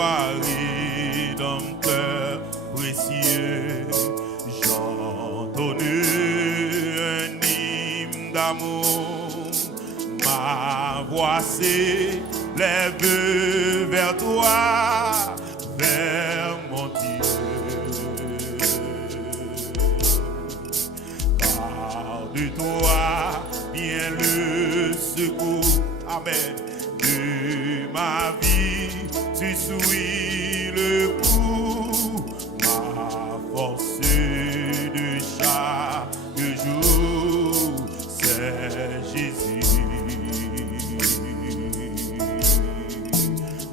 toi, rédempteur précieux. J'entonne un hymne d'amour. Ma voix s'élève vers toi, vers mon Dieu. De toi vient le secours, amen, de ma vie, tu suis le pouls, ma force de chaque jour, c'est Jésus.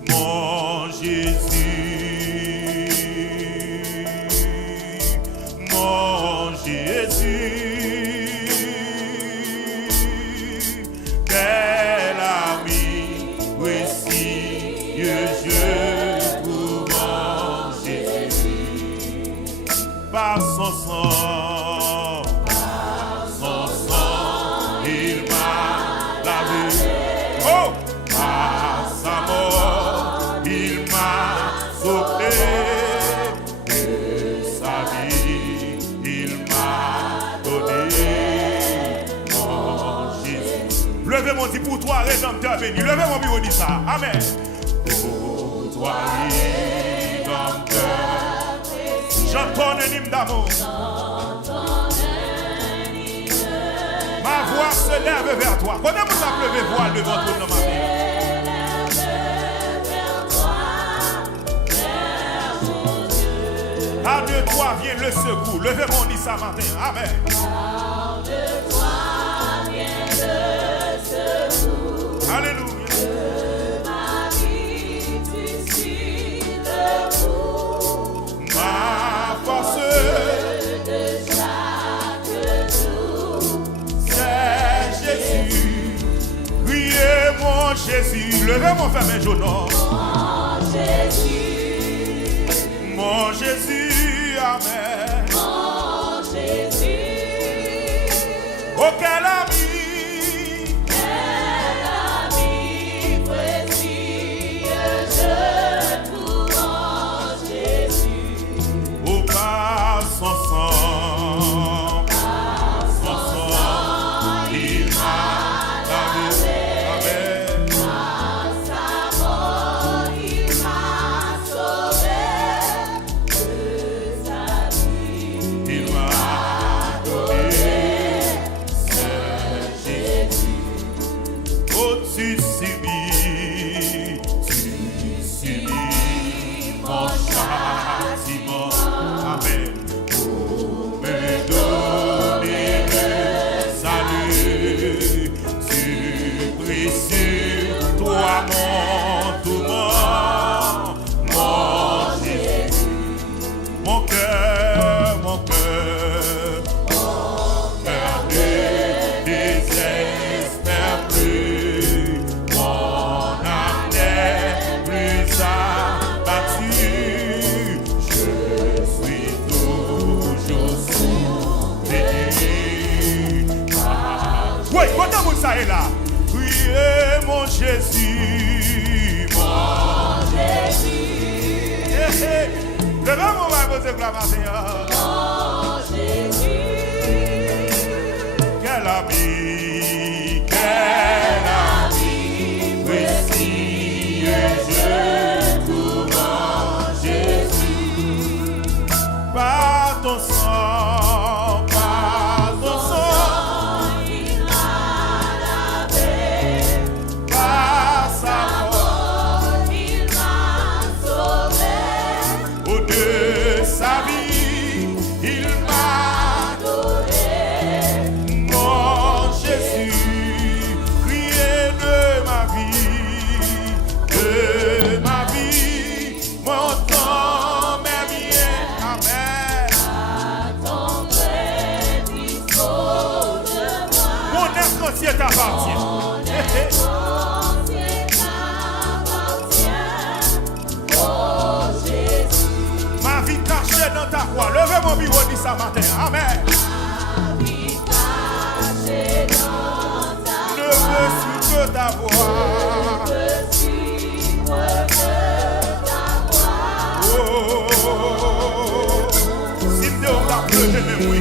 Mon Jésus, mon Jésus. Par son sang, il m'a lavé. Oh, par sa mort, il m'a sauvé. De sa vie, il m'a donné. Mon Jésus. Levez mon dit pour toi, rédempteur béni. Levez mon bureau, dit ça. Amen. Pour toi, rédempteur. J'entends un hymne d'amour. Ma voix se lève vers toi. Quand vous appelez voix devant toi dans ma vie. Par de toi vient le secours. Levez mon nid ce matin. Amen. Par de toi vient le secours. Alléluia. Jésus, levez mon frère, mais je non. Mon Jésus, amen. Mon Jésus, oh quel ami précieux, je trouve en Jésus. Oh par son sang, il m'a lavé. Ça est là. Priez mon Jésus, mon Jésus. Levez mon main pour déclamer. Mon Jésus. Quel ami précieux, je trouve en Jésus. Par ton sang. Ma vie cachée dans ta croix. Levez mon bureau dit ça matin. Amen. Ma vie cachée dans ta croix. Ne veux suivre ta voix. Ne veux suivre ta voix. même, oui.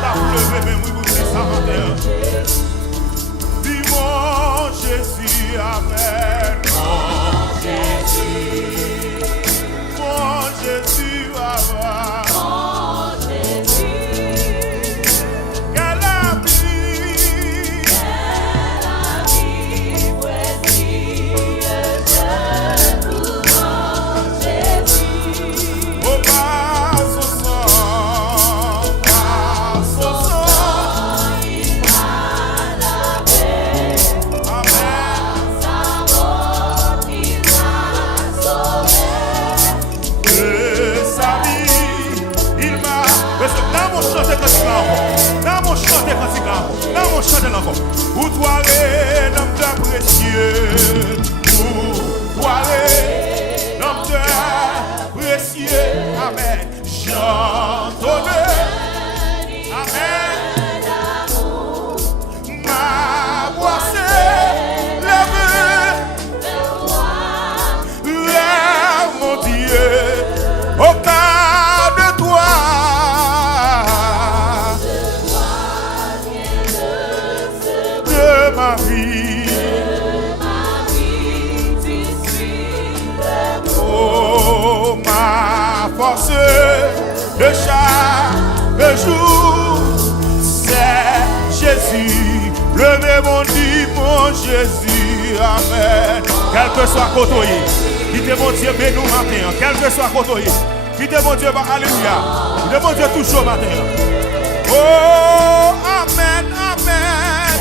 T'as levé même, oui, vous dites ça matin. Dis mon Jésus, amen. Mon Jésus, amen. Quel ami précieux de tout mon Jésus. Oh, par son sang, Il m'a lavé, amen. sa mort, il m'a sauvé. De sa vie, il m'a. Mais c'est là mon chanter quand il encore. Là mon chanter quand il encore. Là mon chanter encore. Où toi les l'homme de précieux. Où toi les l'homme de précieux. Amen. J'entendais. Amen. Ma voix s'élève. Vers mon Dieu. Au cas de toi. De ma vie. Oh, ma force de chaque jour, c'est Jésus. Levez mon dit, mon Jésus, amen. Quel que soit côté, quittez mon Dieu, mais nous matin. Quel que soit côté, quittez mon Dieu, alléluia. Quittez mon Dieu toujours matin. Oh, amen, amen.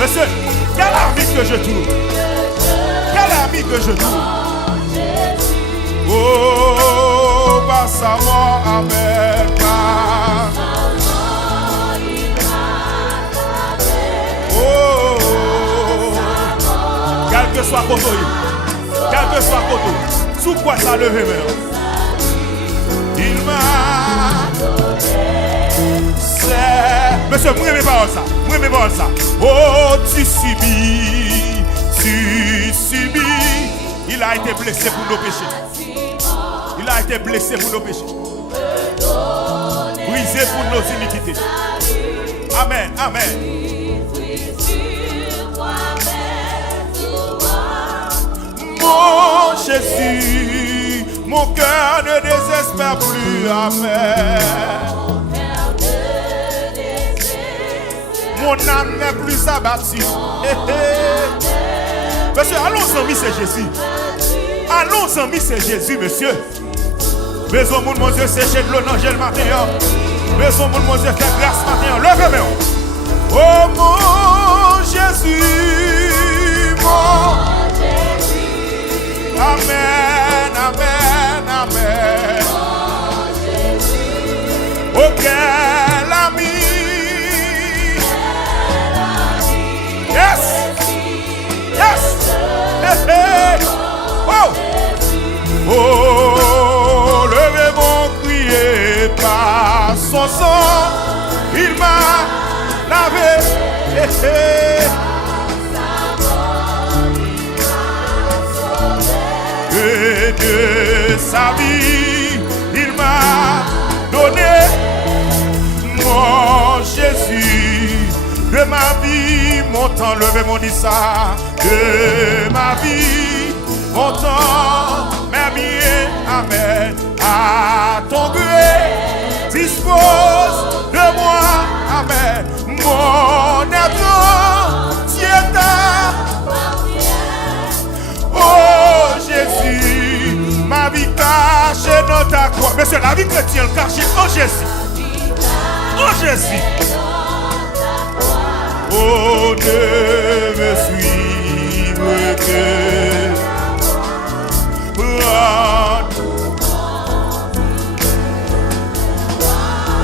Monsieur, quel ami que je trouve. Quel ami que je trouve. Oh, par sa mort, amen. Oh, quel que soit côté, quel que soit côté, sous quoi ça levé maintenant. Il m'a donné. C'est. Monsieur, moi, mes paroles ça. Moi, mes paroles ça. Oh, tu subis. Il a été blessé pour nos péchés. Il a été blessé pour nos péchés. Brisé pour nos iniquités. Amen, amen. Mon Jésus, mon cœur ne désespère plus. Amen. Mon âme n'est plus abattue. Monsieur, allons amis, c'est Jésus. Allons amis, c'est Jésus, monsieur. Maison mon Dieu, sécher de l'eau dans le matin. Maison mon Dieu, fait grâce matin. Levez-moi. Oh mon Jésus, mon Jésus. Amen, amen, amen. Oh quel ami. Yes. Yes. Hey, hey. Oh. Oh, levez mon crier par son sang. Il m'a lavé. Hey, hey. Et de sa vie, il m'a donné. Mon Jésus, de ma vie, mon temps, levez mon dit ça. De ma vie, mon temps, mes biens, amen. À ton gré, dispose de moi, amen. Mon être, tu es ta. Oh Jésus, ma vie cachée dans ta croix. Monsieur, la vie chrétienne cachée en Jésus. En Jésus. Oh, ne me suivre que.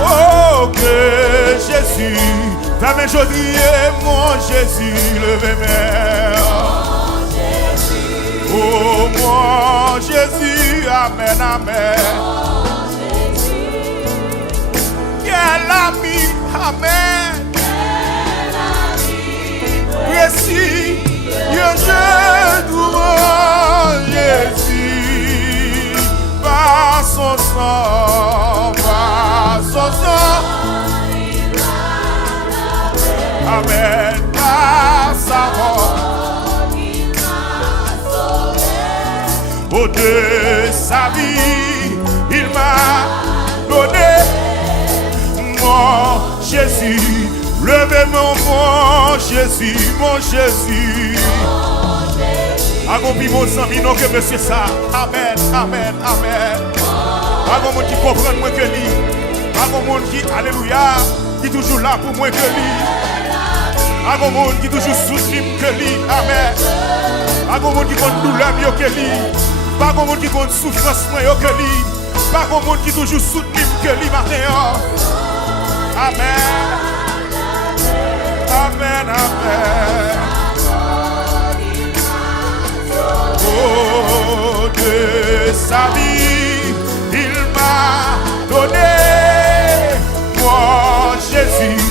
Oh, que Jésus, ta main aujourd'hui est mon Jésus, levez-moi. Oh, mon Jésus, amen, amen. Quel ami, amen. Précis, je trouve Jésus. Par son sang, par Amen. Par sa mort, il m'a sauvé. oh, de sa vie, il m'a donné. Mon Jésus, levez mon Jésus, mon Jésus. Agopi mon ami, non que monsieur ça. Amen, amen, amen. Agon monde qui comprend moins que lui. Agon monde qui, alléluia, qui toujours là pour moi que lui. Agon monde qui toujours soutenu que lui. Amen. Agon monde qui compte douleur mieux que lui. Agon monde qui compte souffrance mieux que lui. Agon monde qui toujours soutenu que lui matin. Amen. Amen, amen. Oh, de sa vie, il m'a donné. Mon Jésus,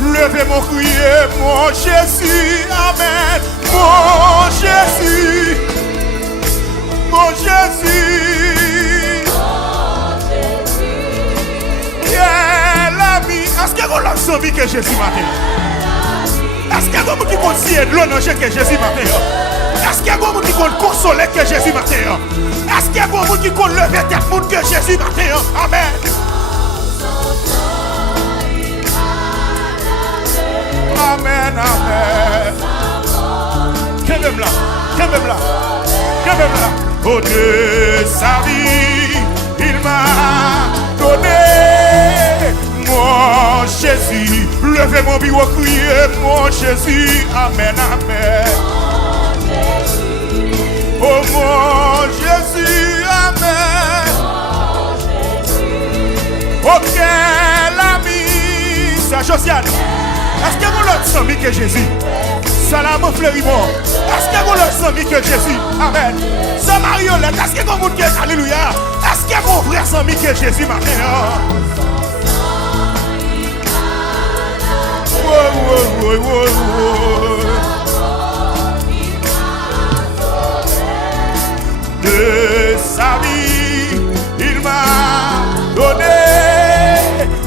levez mon crier, mon Jésus, amen. Mon Jésus, mon Jésus. Quel ami. Est-ce qu'il y a un ami que Jésus matin? Est-ce qu'il y a un homme qui considère de l'honneur que Jésus matin? Est-ce qu'il y a un homme qui compte consoler que Jésus matin? Est-ce qu'il y a un homme qui compte lever tête monde que Jésus matin? Amen. Amen, amen. Qu'est-ce même là? Qu'est-ce même là? Qu'est-ce même là? Oh, de sa vie, il m'a donné. Mon Jésus, levez mon bureau, criez, mon Jésus, amen, amen. Oh mon Jésus, amen. Oh quel ami. C'est Josiane. Est-ce qu'il y a un autre ami que Jésus? Salam Fleurimont. Est-ce qu'il y a un autre ami que Jésus? Amen. C'est Mariolette. Est-ce qu'il y a un monde qui est alléluia? Est-ce qu'il y a un vrai ami que Jésus maintenant? De sa vie, il m'a donné.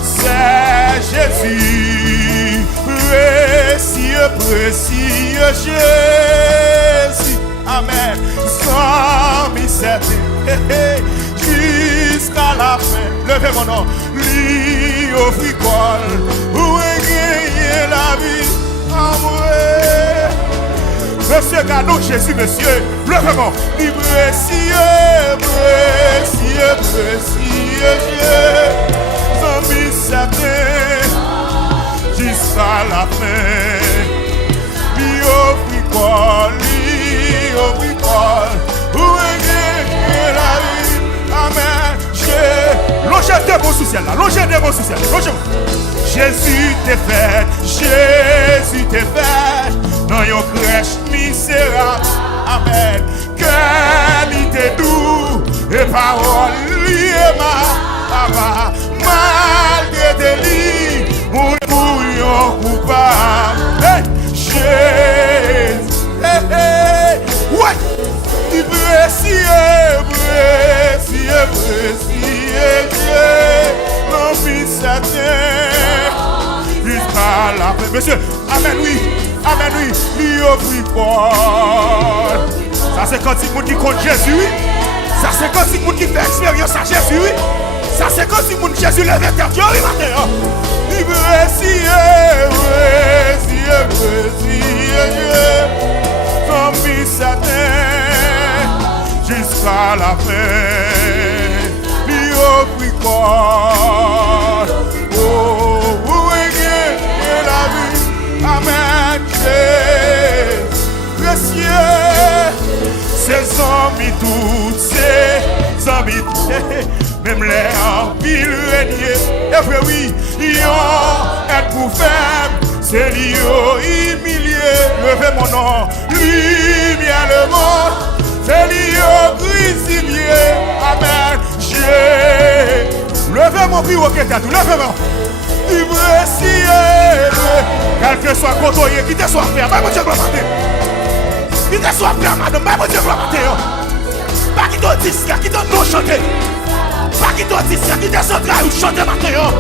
C'est Jésus, précieux, précieux Jésus. Amen. Sans miséricorde, jusqu'à la fin. Levez mon nom. Lui offrit quoi? Pour gagner la vie. Amen. Monsieur Gano, Jésus, monsieur, levez-moi. Précieux, précieux, précieux Dieu. Sans certain, jusqu'à la fin. Lui offrit quoi? Lui offrit quoi? Pour gagner la vie. Amen. Longez de mon social là, longez de mon social. Jésus t'est fait, Jésus t'est fait. Dans une crèche misérable, amen. Qualité doux et parole liée ma papa. Malgré tes lits, mon bouillon coupable. Hey, Jésus, hey, hey, ouais. Tu précieux, précieux, précieux Dieu. L'envie s'atteint jusqu'à la fin. Monsieur, amen, oui. Amen, oui, lui offrit Paul. Ça c'est quand il monde qui compte Jésus, oui. Ça c'est quand il monde qui fait expérience à Jésus, oui. Ça c'est quand il monde Jésus le vétéran, oui, matin. Il précieux, précieux, précieux Dieu. Son fils s'atteint jusqu'à la fin. Lui offrit Paul. Oh, oui, la vie. Amen, précieux, ses amis toutes, ses amis, même les empires régnés, et puis oui, ils ont être pour faible, c'est lui humilié, levez mon nom, lumière le monde, c'est lui crucifié, amen, levez mon prix au Kétatou, levez-moi. Du précieux, quel que soit côtoyé, qui te soit fait, pas mon Dieu gloire matin. Qui te soit fait, madame, pas mon Dieu gloire matin. Pas qui te disque, qui te non chanter. Pas qui t'audition, qui descendra ou chanter matin.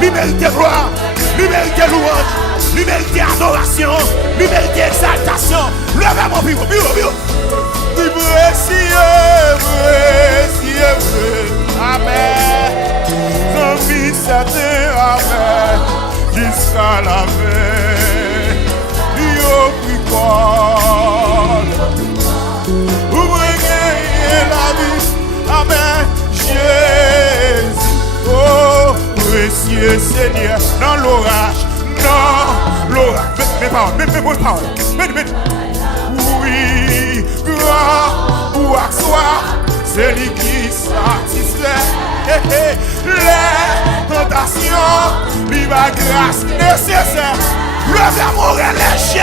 Lui mérite gloire, lui mérite louange, lui mérite adoration, lui mérite exaltation. Levez mon bureau, bureau. Oui, précieux, amen. Son fils était amen, jusqu'à la fin. Yo prie vous bringez la vie, amen, Jésus. Oh, précieux Seigneur, dans l'orage, mes paroles, oui, grand pour soi, c'est lui qui satisfait les tentations, lui ma grâce nécessaire, le verre les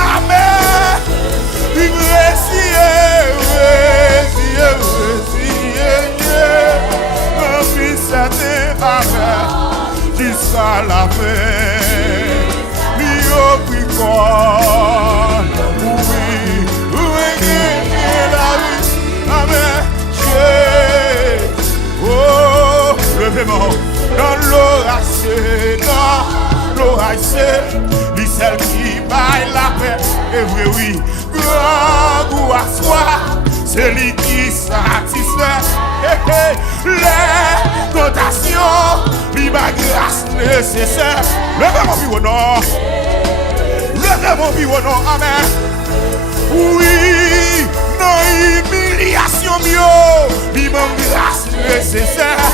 amen, il mon fils était amen, jusqu'à la fin. Yo picole, oui, la vie, amen, oh, levez-moi, dans l'orage, lui celle qui baille la paix, et vrai, oui, grand goût à soi, c'est lui qui satisfait, les tentations, lui ma grâce nécessaire, levez-moi, puis au nord. Levez mon bureau, non, amen. Oui, non, humiliation, mieux, lui mon grâce nécessaire.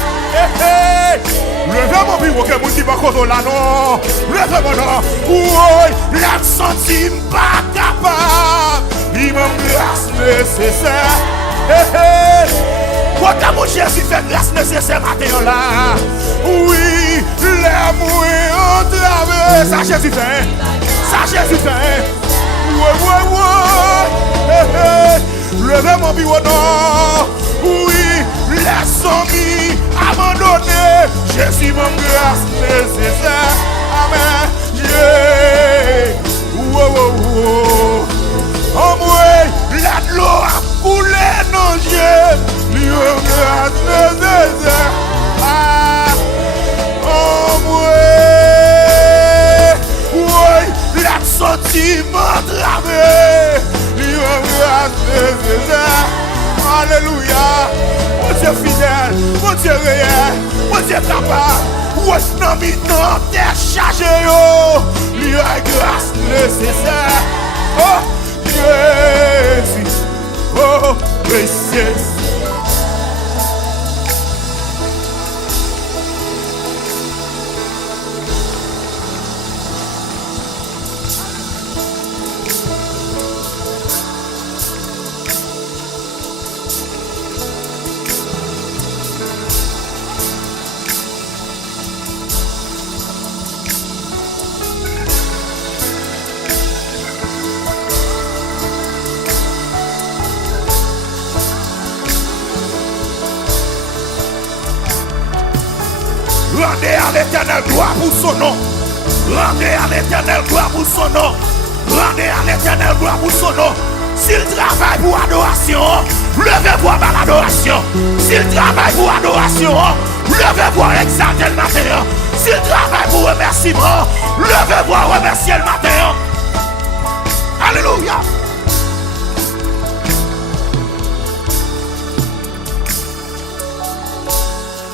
Levez mon bureau, que mon dit pas contre là, non. Levez mon nom, oui, la senti pas capable, lui mon grâce nécessaire. Quand mon Jésus fait grâce nécessaire, matin là. Oui, l'amour est entravé, ça Jésus fait. Ça Jésus fait. Levez mon bureau, non. Oui, les amis abandonnés. Jésus mon grâce nécessaire. Amen. Oh moi, la de l'eau a coulé dans Dieu. Lui mon grâce nécessaire. Oh moi. La sentiment travé, alléluia, mon Dieu fidèle, mon Dieu réel, mon Dieu capable, ouais, non, mais non, t'es chargé, lui a grâce nécessaire, oh, Jésus, oh, précieux. Rendez à l'éternel gloire pour son nom. Rendez à l'éternel gloire pour son nom. Rendez à l'éternel gloire pour son nom. S'il travaille pour adoration, levez-vous à l'adoration. S'il travaille pour adoration, levez-vous à exalter le matin. S'il travaille pour remerciement, levez-vous à remercier le matin. Alléluia.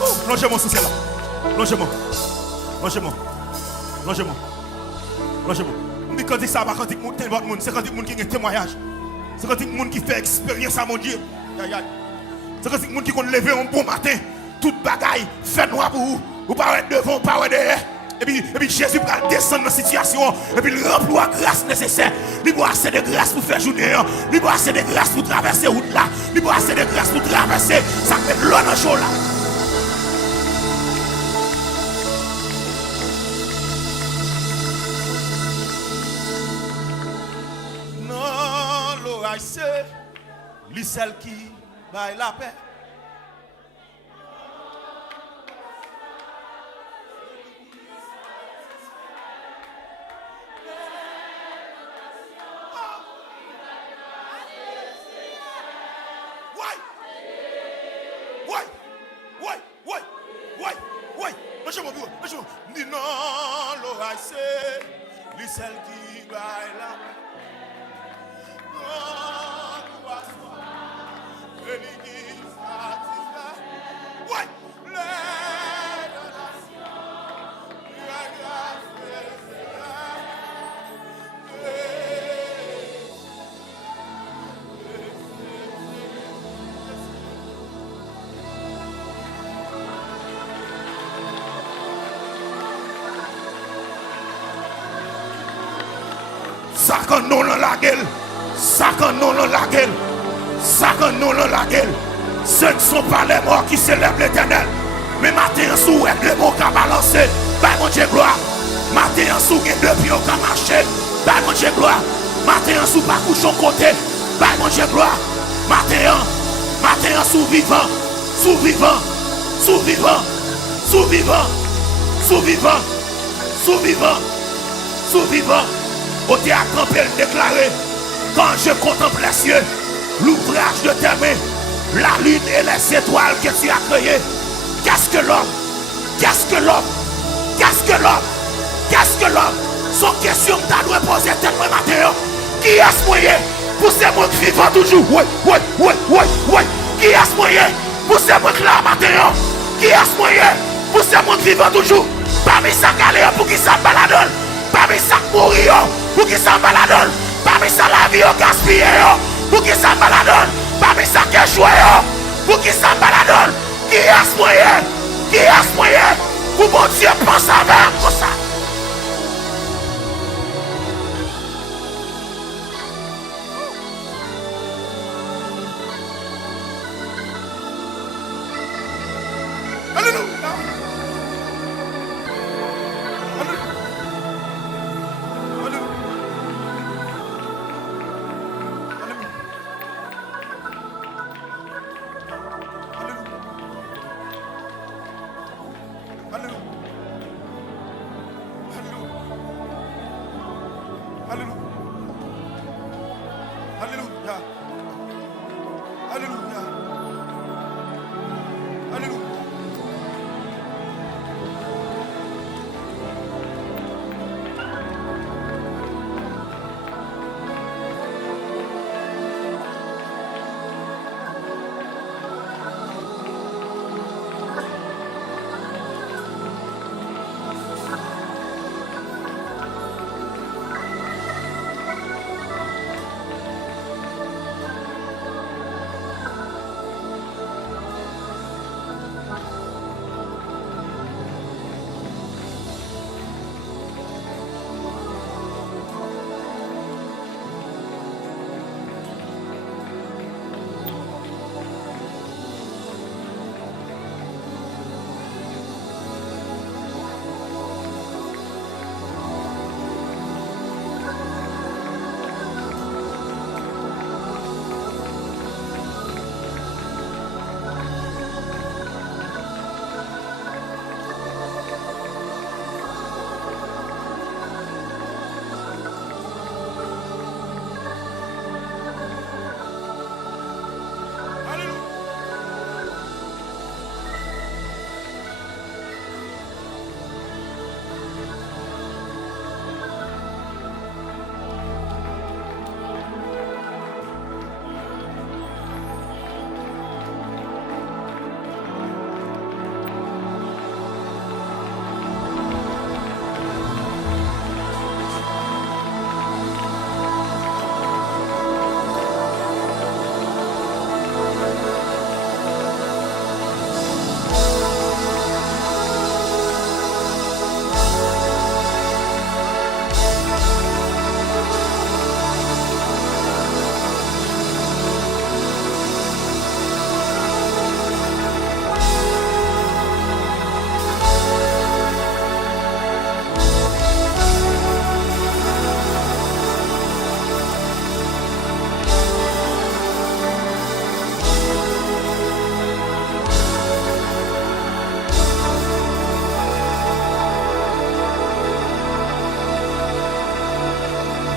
Oh, longez-moi sous celle-là. Longez-moi. Longez-moi. Longez-moi. Longez-moi. Mais quand dit ça, quand dit que votre monde, c'est quand dit que qui a un témoignage. C'est quand dit que qui fait expérience à mon Dieu. C'est quand dit que qui a levé un bon matin. Toute bagaille fait noir pour vous. Vous parlez devant, parlez derrière. Et puis Jésus va descendre dans la situation. Et puis il remplit la grâce nécessaire. Il doit assez de grâce pour faire journée. Il doit assez de grâce pour traverser la route là. Il doit assez de grâce pour traverser. Ça fait de l'eau dans le chaud là. Non, l'orage c'est lui celle qui baille la paix. les celles qui baillent là. Oh, nous assois, et l'église satisfait. Ouais, les donations, la grâce de ça qu'on nous la gueule, ça qu'on nous la gueule, ça qu'on nous la gueule. Ce ne sont pas les morts qui célèbrent l'Éternel, mais matin en sous avec les mots qui balancé, bah mon Dieu gloire. Matin en sous avec deux pieds qui marché, bah mon Dieu gloire. Matin en sous pas couchon côté, bah mon Dieu gloire. Matin en sous vivant, sous vivant, sous vivant, sous vivant, sous vivant, sous vivant, sous vivant. Côté à camper déclaré, quand je contemple les cieux, l'ouvrage de tes mains, la lune et les étoiles que tu as créées. Qu'est-ce que l'homme? Qu'est-ce que l'homme? Qu'est-ce que l'homme? Qu'est-ce que l'homme? Son question que tu dois poser tellement matin. Qui est-ce moyen pour ces mots vivants toujours? Oui. Qui est-ce moyen pour ces mots là matin? Qui est-ce moyen pour ces mots vivants toujours? Parmi ça galé pour qui ça balade. Parmi ça mourir pour qui ça balade. Parmi ça la vie au gaspillé pour qui ça balade. Parmi ça qui échoué pour qui ça balade. Qui est-ce moyen? Qui est-ce moyen pour mon Dieu pense avec comme ça?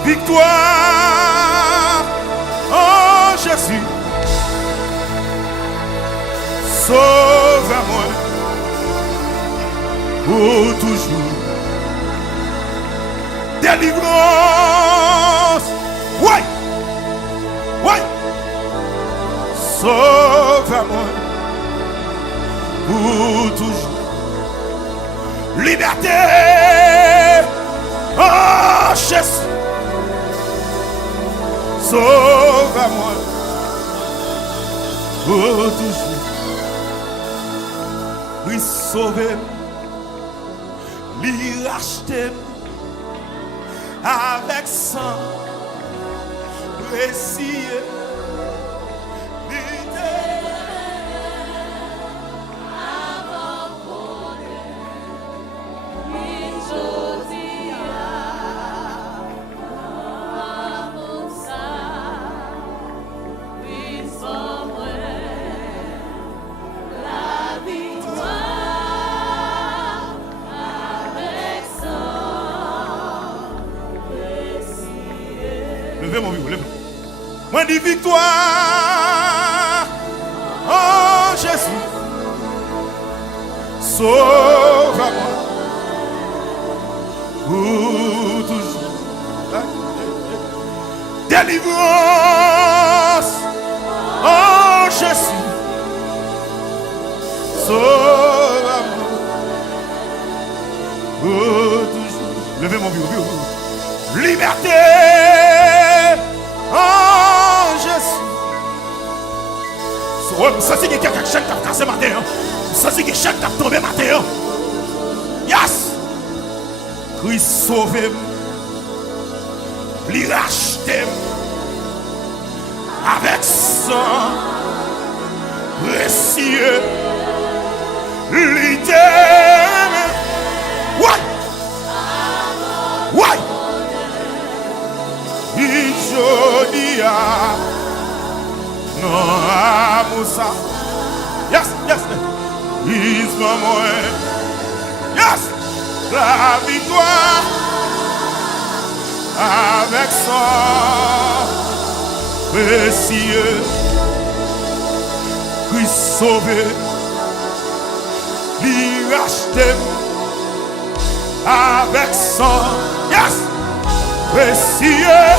Victoire en Jésus, sauve-moi pour toujours. délivrance. Oui, oui. Sauve-moi pour toujours. Liberté. Oh, Jésus. Sauve-moi pour toujours. Lui sauver, lui racheter avec sang précieux. Levez mon vieux, levez. Moi dis victoire en Jésus. Sauve-moi pour toujours. Délivrance en Jésus. Sauve-moi pour toujours. Levez mon vieux, liberté en Jésus. Ça c'est quelqu'un qui a cassé matin. Ça c'est quelqu'un qui a tombé matin. Yes. Christ sauvé, lui racheté avec sang précieux, lui t'aime. Ouais. Ouais. Ijodia non amusa. Yes, yes. Is my yes. La victoire avec son précieux. Christ sauvé, lui racheté avec son yes. Précieux,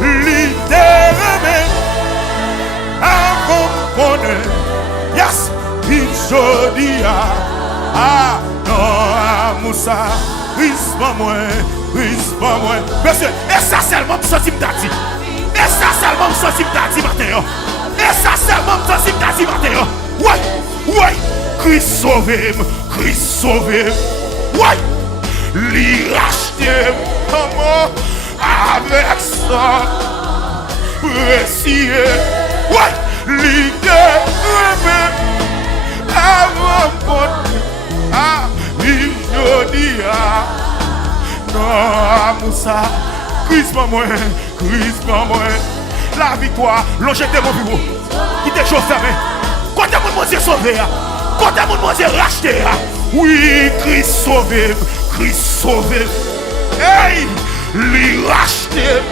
l'idée avant qu'on est, yes, Ijodia, ah, non, Moussa, pas moi, monsieur, et ça seulement me sentit m'dati, et ça seulement me sentit m'dati matin, et ça seulement me sentit m'dati matin, ouais, Christ sauvé, ouais, lui racheté, avec ça précieux, ouais, l'idée avant mon ah, Ijodia, non, Moussa, Christ pas moi, la victoire, l'objet de mon bureau, qui te chauffe fermé, quand t'es mon Dieu sauvé, quand t'es mon Dieu racheté, oui, Christ sauvé, hey, lui racheté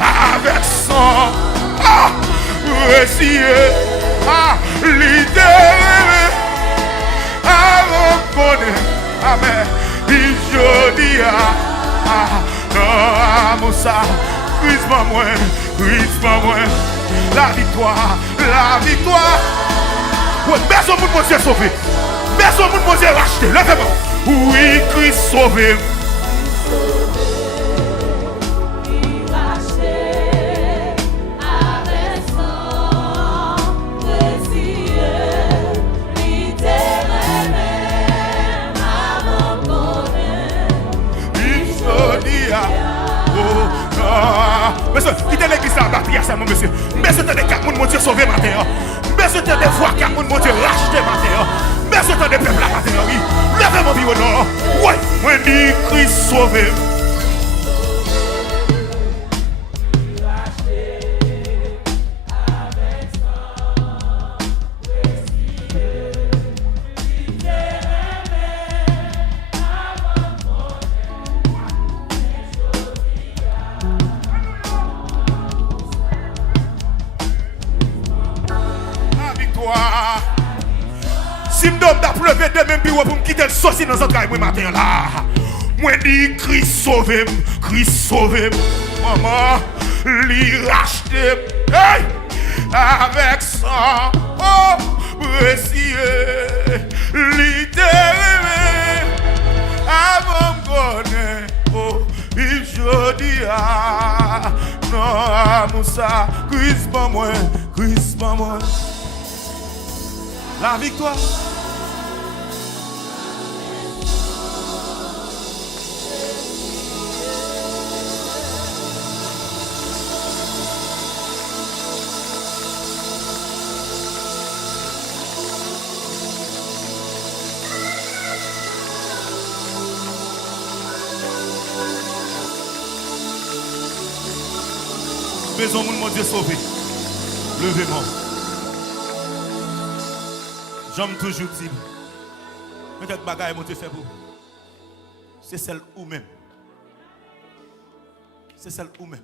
avec son précieux, l'idée avant qu'on est, amen, Ijodia, non, Moussa, Christ pas moi, la victoire, oui, besoin de mon Dieu sauvé, besoin de mon Dieu racheté, levez-moi, oui, Christ sauvé. Monsieur, quittez l'église à battre, seulement, monsieur. Monsieur, t'as des 4 mon Dieu sauvé matin. Monsieur, t'as des voix 4 mon Dieu racheté matin. Monsieur, t'as des peuples à matin, oui. Levez mon vieux non. Oui, moi, dit Christ sauvé. Si je dois pleurer de même bureau pour me quitter le saucisson dans un gars matin là. Moi dis Christ sauve, Christ sauve. Maman, li racheté. Hey! Avec ça, oh, précieux, littéralement, avant de connaître, oh, il jodi ah, non, Moussa, Christ pas moi, Christ pas moi. La victoire. Maison, mon Dieu sauvé. Levez-moi. J'aime toujours dire. Mais quelle bagaille mon Dieu fait pour? C'est celle où même. C'est celle où même.